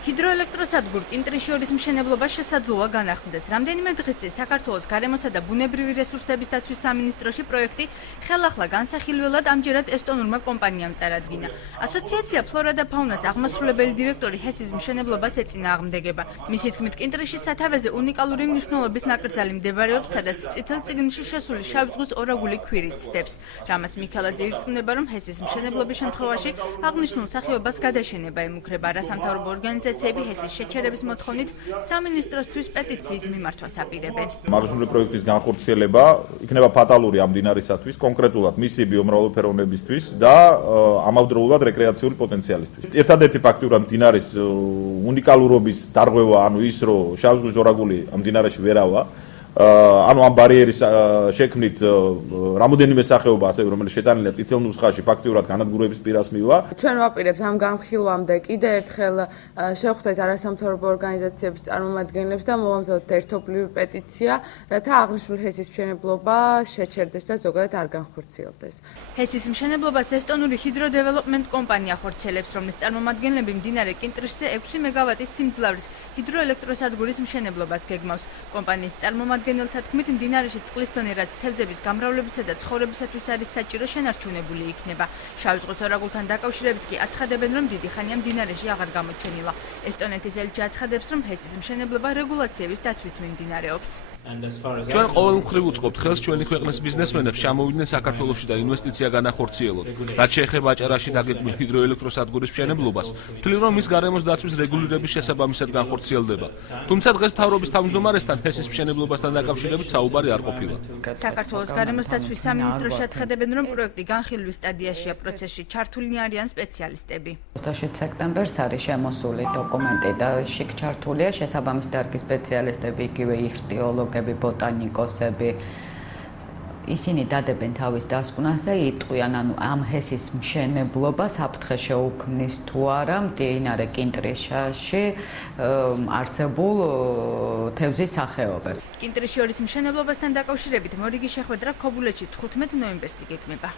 ჰიდროელექტროსადგურ კინტრიშორის მშენებლობა შესაძლოა განახლდეს. რამდენიმე დღის წინ საქართველოს გარემოსა და ბუნებრივი რესურსების დაცვის სამინისტროში პროექტი ხელახლა განსახილველად ამჯერად ესტონურმა კომპანიამ წარადგინა. ასოციაცია ფლორა და ფაუნას აღმასრულებელი დირექტორი ჰესის მშენებლობას ეწინააღმდეგება. მისი თქმით, კინტრიშის სათავეზე უნიკალური მნიშვნელობის ნაკრძალი მდებარეობს, სადაც წითელ წიგნში შესული შავი ზღვის ორაგული ქვირით ცდებს. რამას მიქელაძე ირწმუნება, რომ ჰესის მშენებლობის შემთხვევაში აღნიშნულ სახეობას გადაშენება ემუქრება. არასამთავრობო ორგანიზაციები ჰესის შეჩერების მოთხოვნით სამინისტროსთვის პეტიციით მიმართვას აპირებენ. მარჯვნული პროექტის განხორციელება იქნება ფატალური ამ მდინარისათვის, კონკრეტულად მისი ბიომრავალფეროვნებისთვის და ამავდროულად რეკრეაციული პოტენციალისთვის. ერთადერთი ფაქტურად მდინარის უნიკალურობის დარღვევა, ანუ ის, რომ შავი ზღვის ორაგული ამ მდინარეში ვერავა, ანუ ამ ბარიერის შექმნით რამოდენიმე სახეობა ასევე რომელიც შეტანილია წითელ ნუსხაში ფაქტიურად განადგურების პირას მივა. ჩვენ ვაპირებთ ამ განხილვამდე კიდე ერთხელ შევხვდეთ არასამთავრობო ორგანიზაციების წარმომადგენლებს და მოვამზადოთ ერთობლივი პეტიცია, რათა აღნიშნული ჰესის მშენებლობა შეჩერდეს და ზოგადად არ განხორციელდეს. ჰესის მშენებლობას ესტონური ჰიდროდეველოპმენტ კომპანია ხორციელებს, რომლის წარმომადგენლები მდინარე კინტრიშზე 6 მეგავატის სიმძლავრის ჰიდროელექტროსადგურის მშენებლობას გეგმავს. კომპანიის წარმომადგენელთა თქმით, მდინარეში წყლის დონე რაც თევზების გამრავლებისა და ცხოვრებისათვის არის საჭირო შენარჩუნებული იქნება. შავი ზღვის ორაგულთან დაკავშირებით კი აცხადებენ, რომ დიდი ხანია მდინარეში აღარ გამოჩენილა. ესტონეთის ელჩი აცხადებს, რომ ჰესის მშენებლობა რეგულაციების დაცვით მიმდინარეობს. ჩვენ ყოველმხრივ უწყობთ ხელს ჩვენი ქვეყნის ბიზნესმენებს ჩამოვიდნენ საქართველოში და ინვესტიცია განახორციელოთ. რაც შეეხება აჭარაში დაგეგმილ ჰიდროელექტროსადგურის მშენებლობას, ვთვლით, რომ მის გარემოს დაცვის რეგულირების შესაბამისად განხორციელდება. თუმცა დღეს მთავრობის თავმჯდომარესთან ჰესის მშენებლობასთან დაკავშირებით საუბარი არ ყოფილა. საქართველოს გარემოს დაცვის სამინისტროში აცხადებენ, რომ პროექტი განხილვის სტადიაშია, პროცესში ჩართულნი არიან სპეციალისტები. 27 სექტემბერს არის შემოსული დოკუმენტი და შიგ ჩართულია შესაბამისი დარგის სპეციალისტები, იგივე იხტიოლოგები, ბოტანიკოსები. ისინი დადებენ თავის დასკვნას და იტყვიან, ანუ ამ ჰესის მშენებლობა საფრთხე შეუქმნის თუ არა მდინარე კინტრიშაში არსებულ თევზის სახეობებს. კინტრიშორის მშენებლობასთან დაკავშირებით მორიგი შეხვედრა ქობულეთში 15 ნოემბერს იგეგმება.